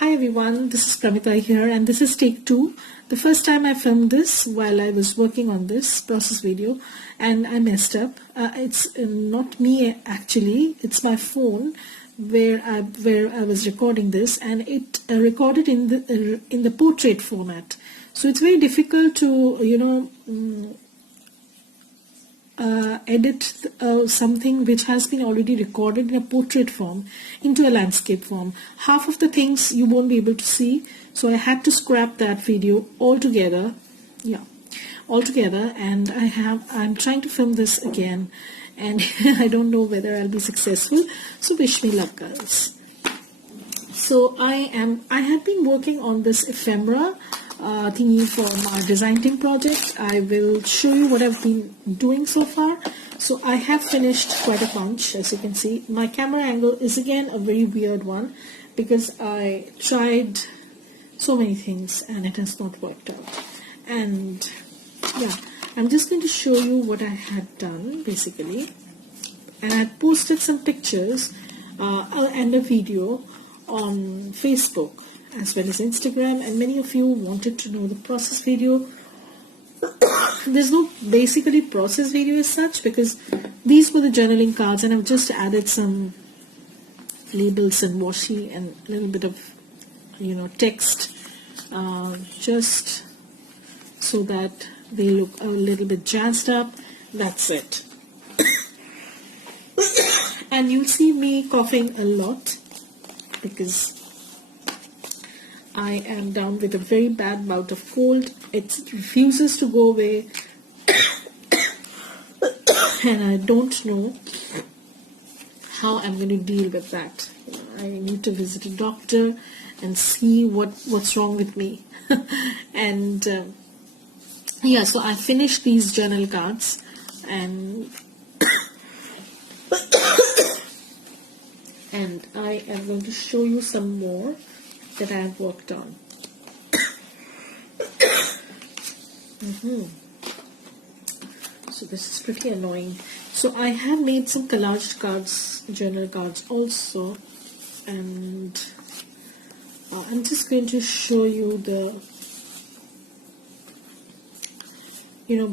Hi everyone, this is Kavita here and this is take 2. The first time I filmed this while I was working on this process video and I messed up. It's not me actually, it's my phone where I was recording this, and it recorded in the portrait format. So it's very difficult to edit something which has been already recorded in a portrait form into a landscape form. Half of the things you won't be able to see, so I had to scrap that video altogether. And I'm trying to film this again, and I don't know whether I'll be successful, so wish me luck, guys. So I have been working on this ephemera thingy for my design team project. I will show you what I've been doing so far. So I have finished quite a bunch, as you can see. My camera angle is again a very weird one because I tried so many things and it has not worked out. And yeah, I'm just going to show you what I had done basically. And I posted some pictures and a video on Facebook as well as Instagram, and many of you wanted to know the process video. There's no basically process video as such because these were the journaling cards, and I've just added some labels and washi and a little bit of text just so that they look a little bit jazzed up. That's it. And you'll see me coughing a lot because I am down with a very bad bout of cold. It refuses to go away and I don't know how I'm going to deal with that. I need to visit a doctor and see what's wrong with me. And yeah, so I finished these journal cards and and I am going to show you some more that I have worked on. So this is pretty annoying. So I have made some collaged cards, journal cards also, and I'm just going to show you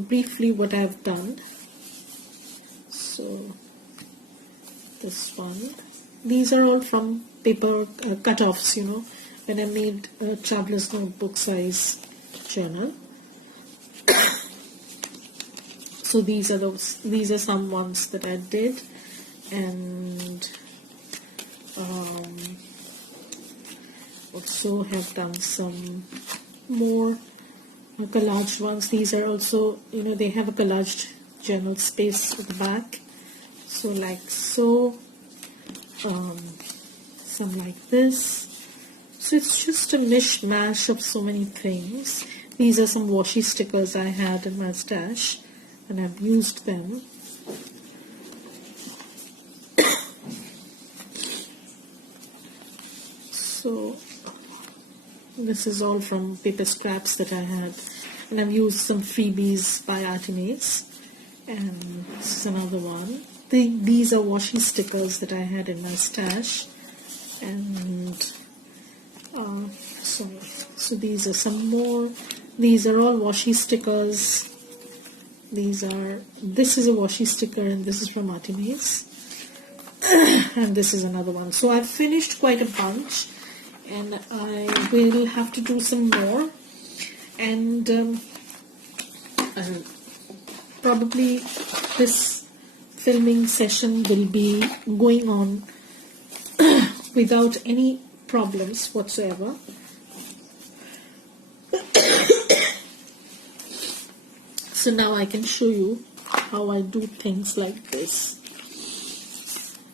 briefly what I've done. So this one. These are all from paper cut-offs, when I made a traveler's notebook size journal. So these are some ones that I did, and also have done some more collaged ones. These are also, they have a collaged journal space at the back. So like so. Some like this. So it's just a mishmash of so many things. These are some washi stickers I had in my stash and I've used them. So this is all from paper scraps that I had, and I've used some freebies by Artymaze, and this is another one. These are washi stickers that I had in my stash, and so these are some more. These are all washi stickers. This is a washi sticker, and this is from Artymaze, and this is another one. So I've finished quite a bunch, and I will have to do some more, and probably this filming session will be going on without any problems whatsoever. So now I can show you how I do things like this.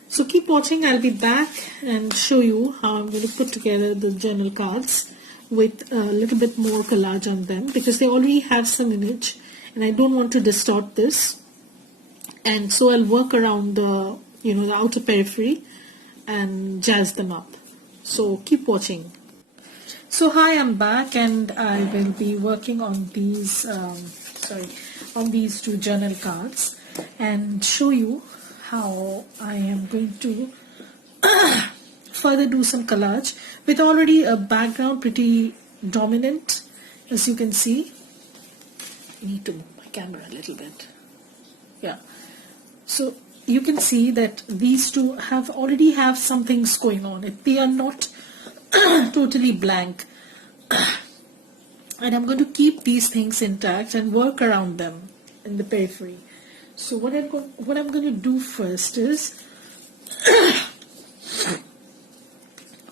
So keep watching. I'll be back and show you how I'm going to put together the journal cards with a little bit more collage on them, because they already have some image and I don't want to distort this. And so I'll work around the outer periphery and jazz them up. So keep watching. So hi, I'm back, and I will be working on these two journal cards and show you how I am going to further do some collage with already a background pretty dominant, as you can see. I need to move my camera a little bit. Yeah. So you can see that these two already have some things going on. They are not totally blank. And I'm going to keep these things intact and work around them in the periphery. So what I'm going to do first is,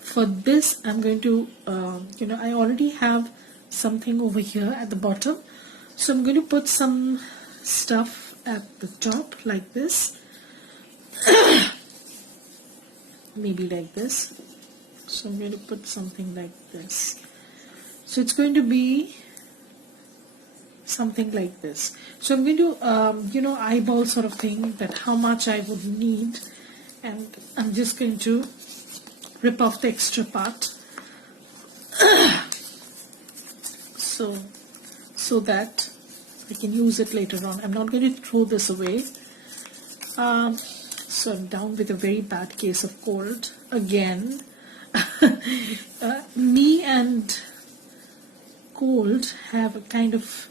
for this I'm going to, I already have something over here at the bottom. So I'm going to put some stuff at the top like this. Maybe like this. So I'm going to put something like this. So it's going to be something like this. So I'm going to, eyeball sort of thing that how much I would need, and I'm just going to rip off the extra part. So that I can use it later on. I'm not going to throw this away. So I'm down with a very bad case of cold again. Me and cold have a kind of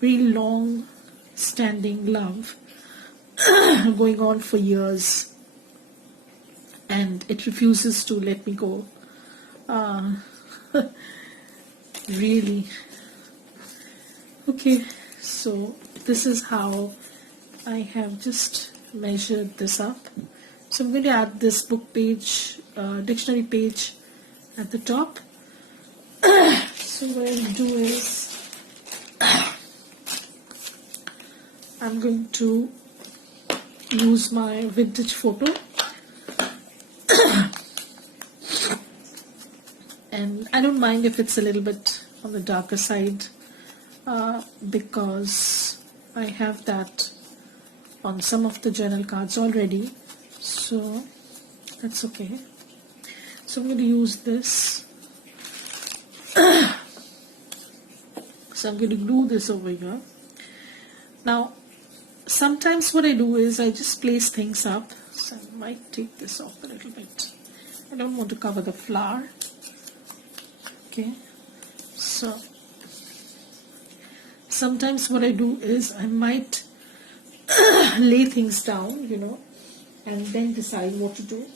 very long standing love going on for years, and it refuses to let me go. Really. Okay, so this is how I have just measured this up. So I'm going to add this book page, dictionary page at the top. So what I'll do is, I'm going to use my vintage photo. And I don't mind if it's a little bit on the darker side, because I have that on some of the journal cards already, so that's okay. So I'm going to use this. So I'm going to glue this over here. Now, sometimes what I do is I just place things up. So I might take this off a little bit. I don't want to cover the flower. Okay, so sometimes what I do is I might lay things down, and then decide what to do.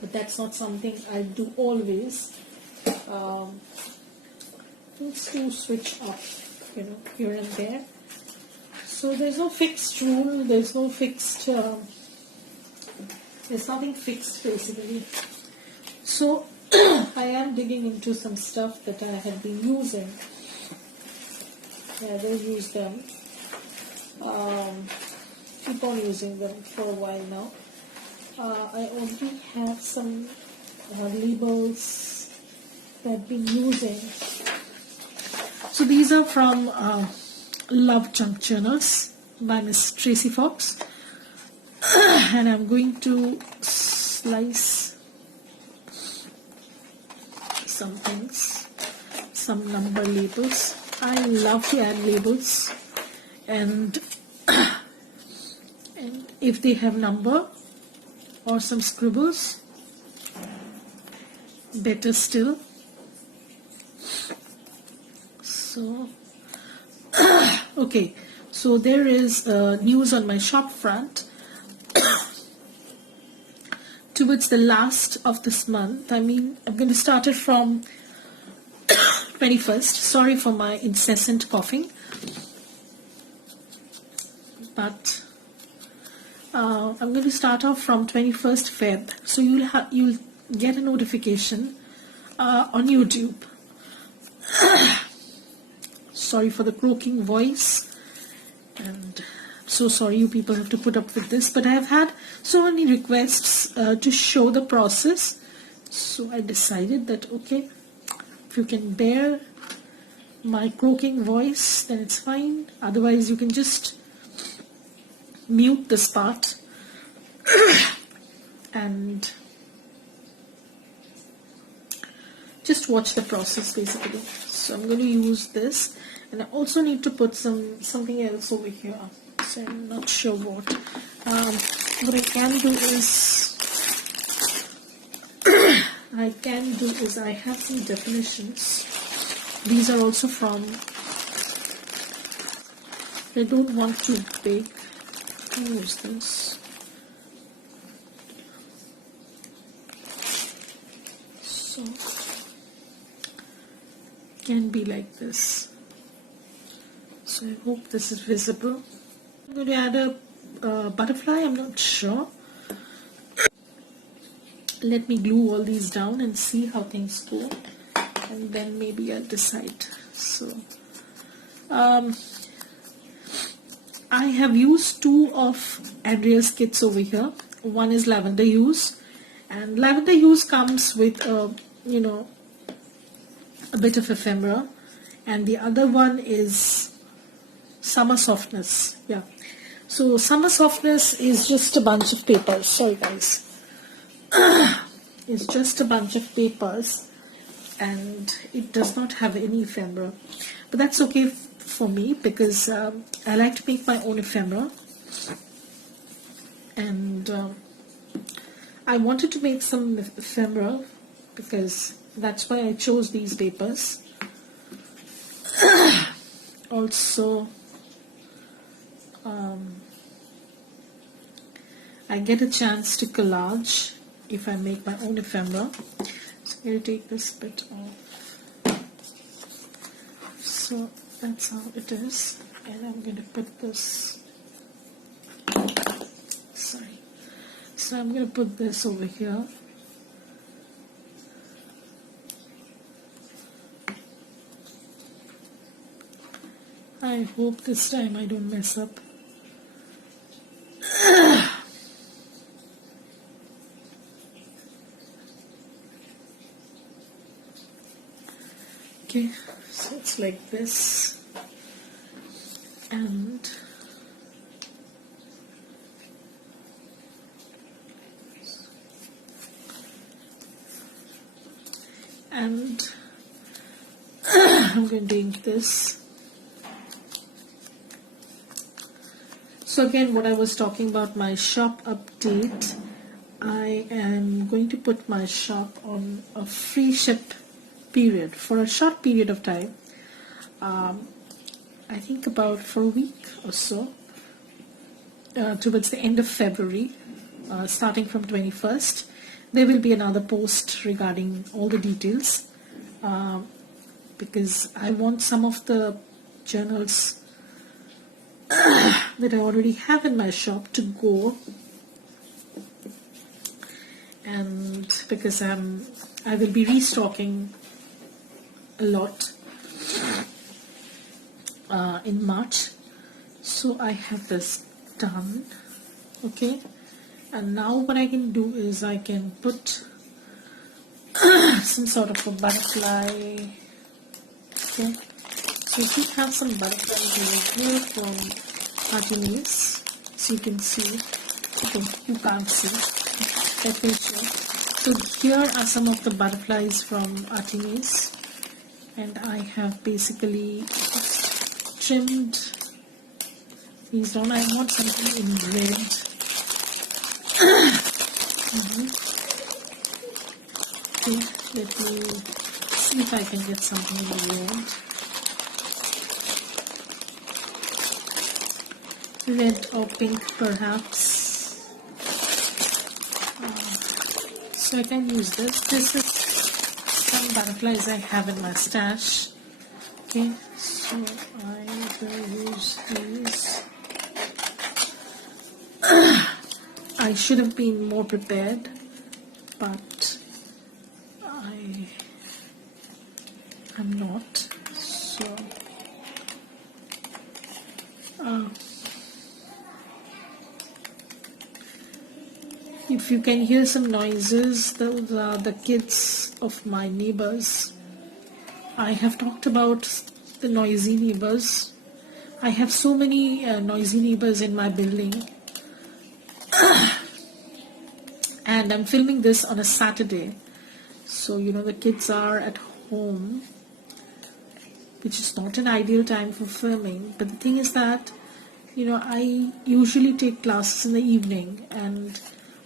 But that's not something I do always. Things do switch up, here and there. So there's no fixed rule, there's no fixed, there's nothing fixed basically. So I am digging into some stuff that I have been using. Yeah, I will use them. Keep on using them for a while now. I already have some labels that I've been using. So these are from Love Junk Journals by Miss Tracy Fox. And I'm going to slice some things, some number labels. I love to add labels, and if they have number or some scribbles, better still. So okay, so there is news on my shop front. Towards the last of this month, I'm going to start it from 21st. Sorry for my incessant coughing, but I'm going to start off from 21st Feb. So you'll get a notification on YouTube. Sorry for the croaking voice, and so sorry you people have to put up with this, but I have had so many requests to show the process, so I decided that okay, if you can bear my croaking voice, then it's fine. Otherwise you can just mute this part and just watch the process basically. So I'm going to use this, and I also need to put something else over here. So I'm not sure what. What I can do is I can do is I have some definitions. These are also from, I don't want too big. Who is this? So, can be like this. So I hope this is visible. I'm going to add a butterfly, I'm not sure. Let me glue all these down and see how things go, and then maybe I'll decide. So I have used two of Andrea's kits over here. One is lavender hues, and lavender hues comes with a bit of ephemera, and the other one is summer softness. Yeah, so summer softness is just a bunch of papers. Sorry guys. It's just a bunch of papers, and it does not have any ephemera, but that's okay for me because I like to make my own ephemera, and I wanted to make some ephemera because that's why I chose these papers. Also, I get a chance to collage if I make my own ephemera. So I'm going to take this bit off. So that's how it is, and I'm going to put this, sorry, so I'm going to put this over here. I hope this time I don't mess up. Okay, so it's like this, and I'm going to ink this. So again, what I was talking about, my shop update, I am going to put my shop on a free ship period for a short period of time. I think about for a week or so, towards the end of February, starting from 21st. There will be another post regarding all the details, because I want some of the journals that I already have in my shop to go, and because I will be restocking a lot in March. So I have this done. Okay, and now what I can do is I can put some sort of a butterfly. Okay, so if you have some butterflies over here from Artymaze, so you can see. Okay, you can't see. Let me show. So here are some of the butterflies from Artymaze, and I have basically trimmed these down. I want something in red. Okay, let me see if I can get something in red or pink perhaps. So I can use this. This is some butterflies I have in my stash. Okay, so I will use these. I should have been more prepared, but I'm not. So if you can hear some noises, those are the kids of my neighbors. I have talked about the noisy neighbors. I have so many noisy neighbors in my building. And I'm filming this on a Saturday. So, the kids are at home, which is not an ideal time for filming. But the thing is that, I usually take classes in the evening, and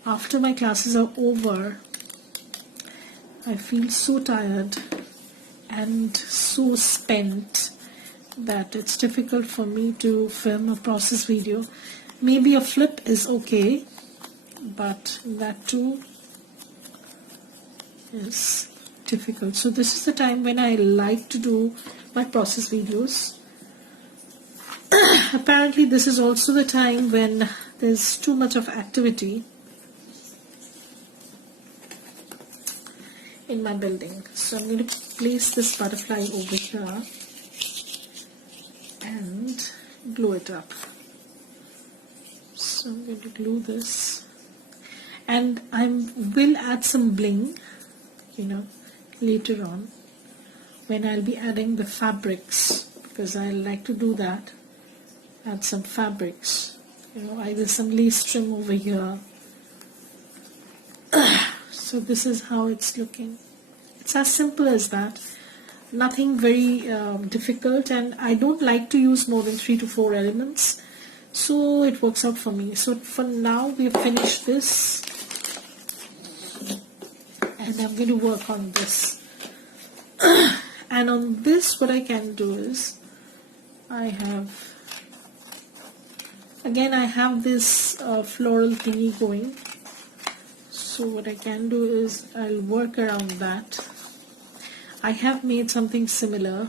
after my classes are over, I feel so tired and so spent that it's difficult for me to film a process video. Maybe a flip is okay, but that too is difficult. So this is the time when I like to do my process videos. Apparently this is also the time when there's too much of activity in my building. So I'm going to place this butterfly over here and glue it up. So I'm going to glue this, and I will add some bling, later on when I'll be adding the fabrics, because I like to do that. Add some fabrics, either some lace trim over here. So this is how it's looking. It's as simple as that. Nothing very difficult, and I don't like to use more than 3 to 4 elements, so it works out for me. So for now we have finished this, and I'm going to work on this. And on this, what I can do is, I have this floral thingy going. So what I can do is I'll work around that. I have made something similar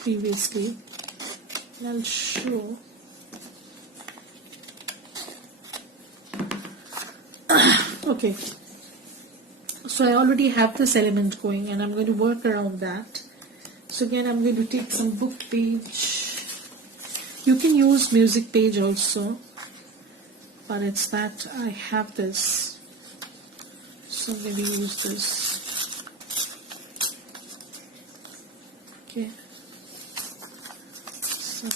previously, and I'll show. Okay, so I already have this element going, and I'm going to work around that. So again, I'm going to take some book page. You can use music page also, but it's that I have this, so I'm going to use this. Okay, so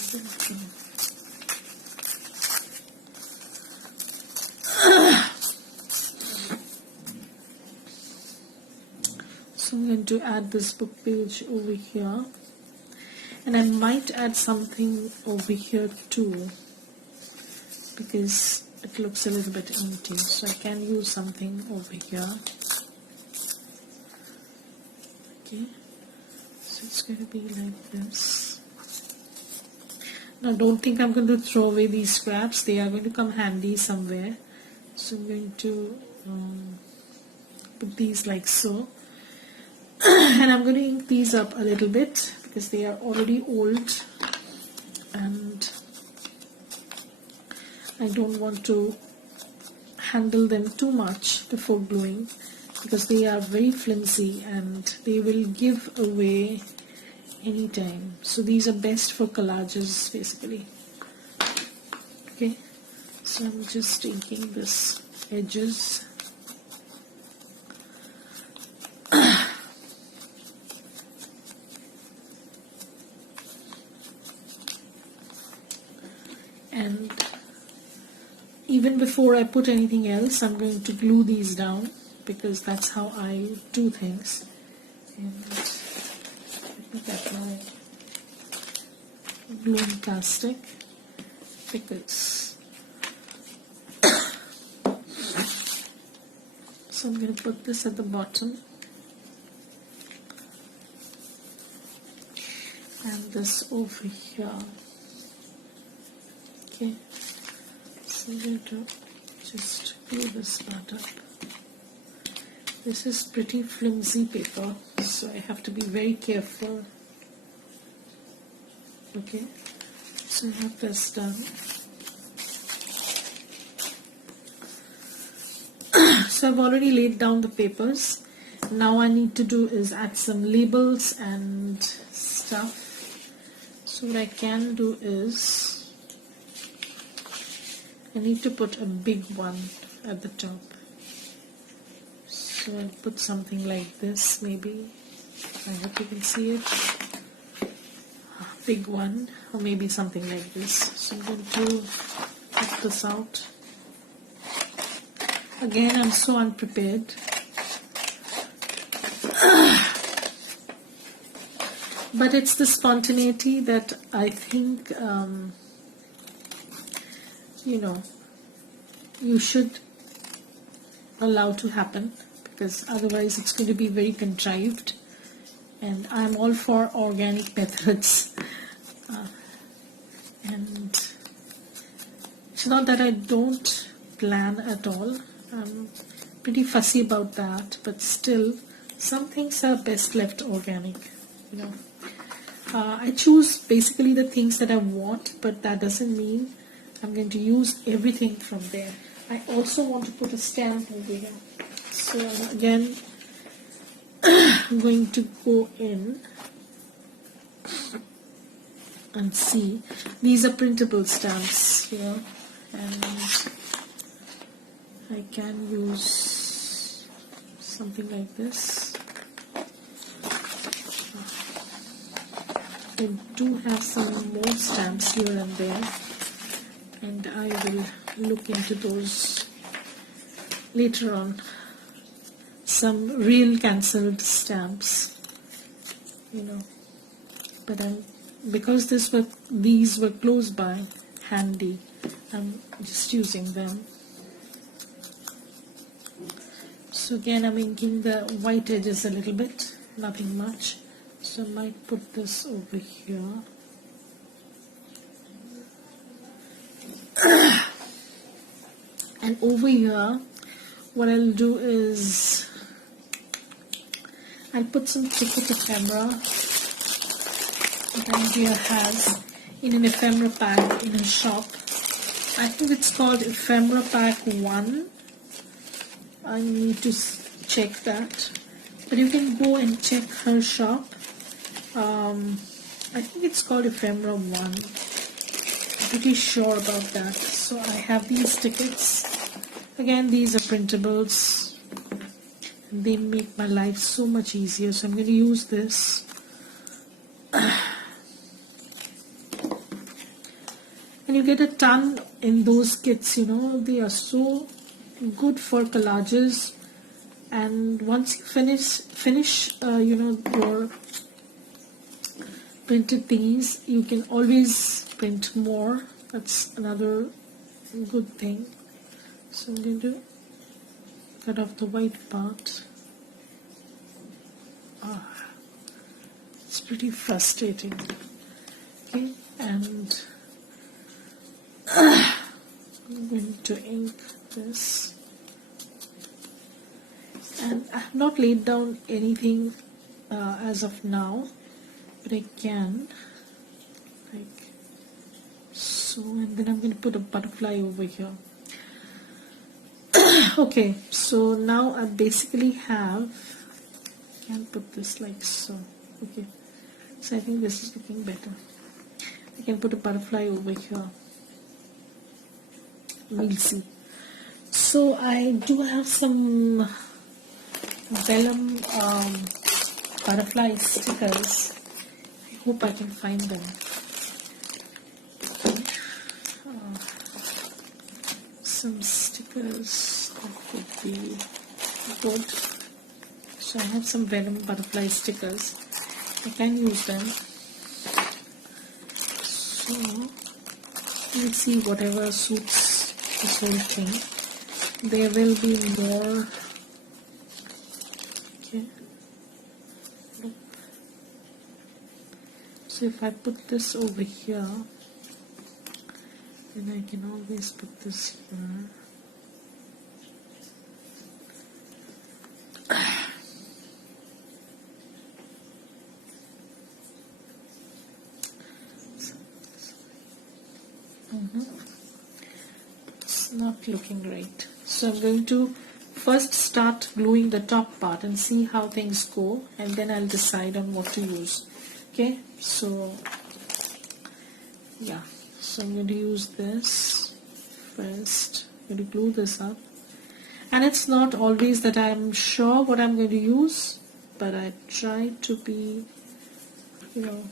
I'm going to add this book page over here, and I might add something over here too, because it looks a little bit empty, so I can use something over here. Okay, so it's going to be like this. Now don't think I'm going to throw away these scraps, they are going to come handy somewhere. So I'm going to put these like so. And I'm going to ink these up a little bit because they are already old, and I don't want to handle them too much before gluing, because they are very flimsy and they will give away anytime. So these are best for collages basically. Okay, so I'm just inking this edges. And even before I put anything else, I'm going to glue these down, because that's how I do things. And let me get my gluing plastic, because so I'm going to put this at the bottom and this over here. Okay, so I'm going to just glue this part up. This is pretty flimsy paper, so I have to be very careful. Okay, so I have this done. So I've already laid down the papers. Now I need to do is add some labels and stuff. So what I can do is, I need to put a big one at the top. So I'll put something like this maybe. I hope you can see it. A big one, or maybe something like this. So I'm going to cut this out. Again, I'm so unprepared. But it's the spontaneity that I think you should allow to happen, because otherwise it's going to be very contrived, and I'm all for organic methods. And it's not that I don't plan at all. I'm pretty fussy about that, but still some things are best left organic, you know. I choose basically the things that I want, but that doesn't mean I'm going to use everything from there. I also want to put a stamp over here. So again, I'm going to go in and see. These are printable stamps, you know, and I can use something like this. I do have some more stamps here and there, and I will look into those later on. Some real cancelled stamps, you know, but because these were close by, handy, I'm just using them. So again, I'm inking the white edges a little bit, nothing much. So I might put this over here. And over here, what I'll do is I'll put some ticket ephemera that Andrea has in an ephemera pack in her shop. I think it's called Ephemera Pack 1. I need to check that. But you can go and check her shop. I think it's called Ephemera 1. I'm pretty sure about that. So I have these tickets. Again, these are printables. They make my life so much easier. So I'm going to use this. And you get a ton in those kits, you know. They are so good for collages. And once you finish you know, your printed things, you can always print more. That's another good thing. So I'm going to cut off the white part. It's pretty frustrating. Okay, and I'm going to ink this. And I have not laid down anything as of now, but I can, like so, and then I'm going to put a butterfly over here. Okay, so now I basically have, I can put this like so. Okay, so I think this is looking better. I can put a butterfly over here. We'll see. So I do have some vellum butterfly stickers. I hope I can find them. Some stickers that would be good. So I have some vellum butterfly stickers. I can use them. So let's see whatever suits this whole thing. There will be more. Okay. Nope. So if I put this over here, then I can always put this here. It's not looking right. So I'm going to first start gluing the top part and see how things go, and then I'll decide on what to use. Okay, so yeah, so I'm going to use this first. I'm going to glue this up, and it's not always that I'm sure what I'm going to use, but I try to be, you know,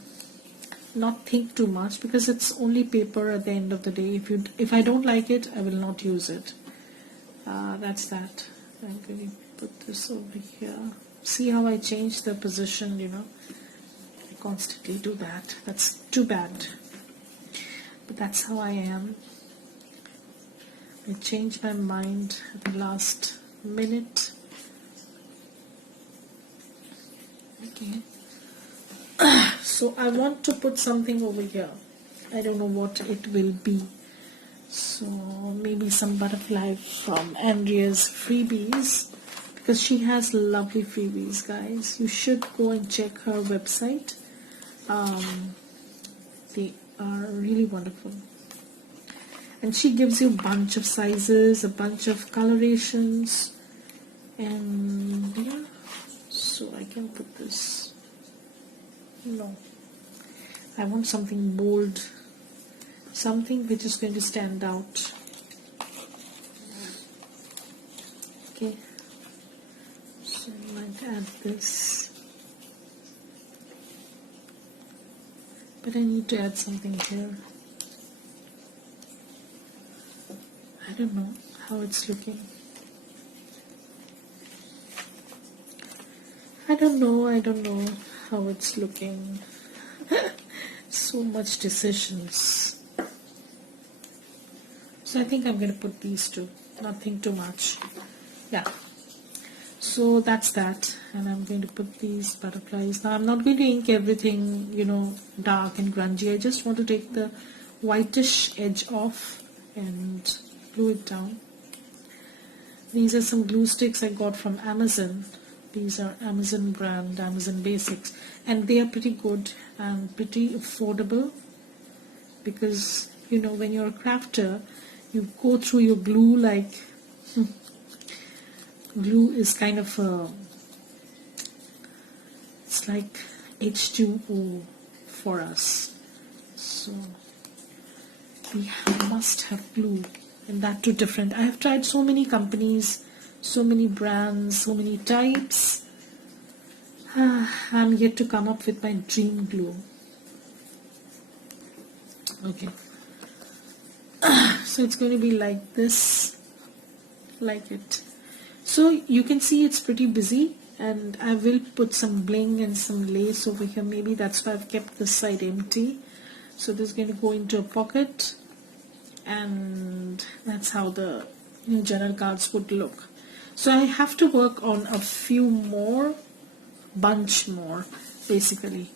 not think too much, because it's only paper at the end of the day. If I don't like it, I will not use it. That's that. I'm going to put this over here. See how I change the position, you know. I constantly do that. That's too bad. But that's how I am. I change my mind at the last minute. Okay. So I want to put something over here. I don't know what it will be. So maybe some butterfly from Andrea's freebies, because she has lovely freebies, guys. You should go and check her website. They are really wonderful. And she gives you a bunch of sizes, a bunch of colorations, and yeah. So I can put this. No, I want something bold, something which is going to stand out. Okay, so I might add this, but I need to add something here. I don't know how it's looking. I don't know how it's looking. So much decisions. So I think I'm going to put these two, nothing too much. Yeah, so that's that. And I'm going to put these butterflies. Now I'm not going to ink everything, you know, dark and grungy. I just want to take the whitish edge off and glue it down. These are some glue sticks I got from Amazon. These are Amazon brand, Amazon Basics, and they are pretty good and pretty affordable, because you know, when you're a crafter, you go through your glue like glue is kind of it's like H2O for us, so we must have glue, and that too different. I have tried so many companies, so many brands, so many types. I'm yet to come up with my dream glue. Okay. So it's going to be like this, like it. So you can see it's pretty busy, and I will put some bling and some lace over here. Maybe that's why I've kept this side empty. So this is going to go into a pocket, and that's how the journal cards would look. So I have to work on a few more, bunch more basically.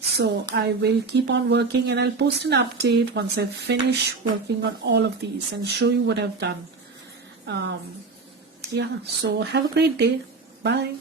So I will keep on working, and I'll post an update once I finish working on all of these and show you what I've done. Yeah, so have a great day. Bye.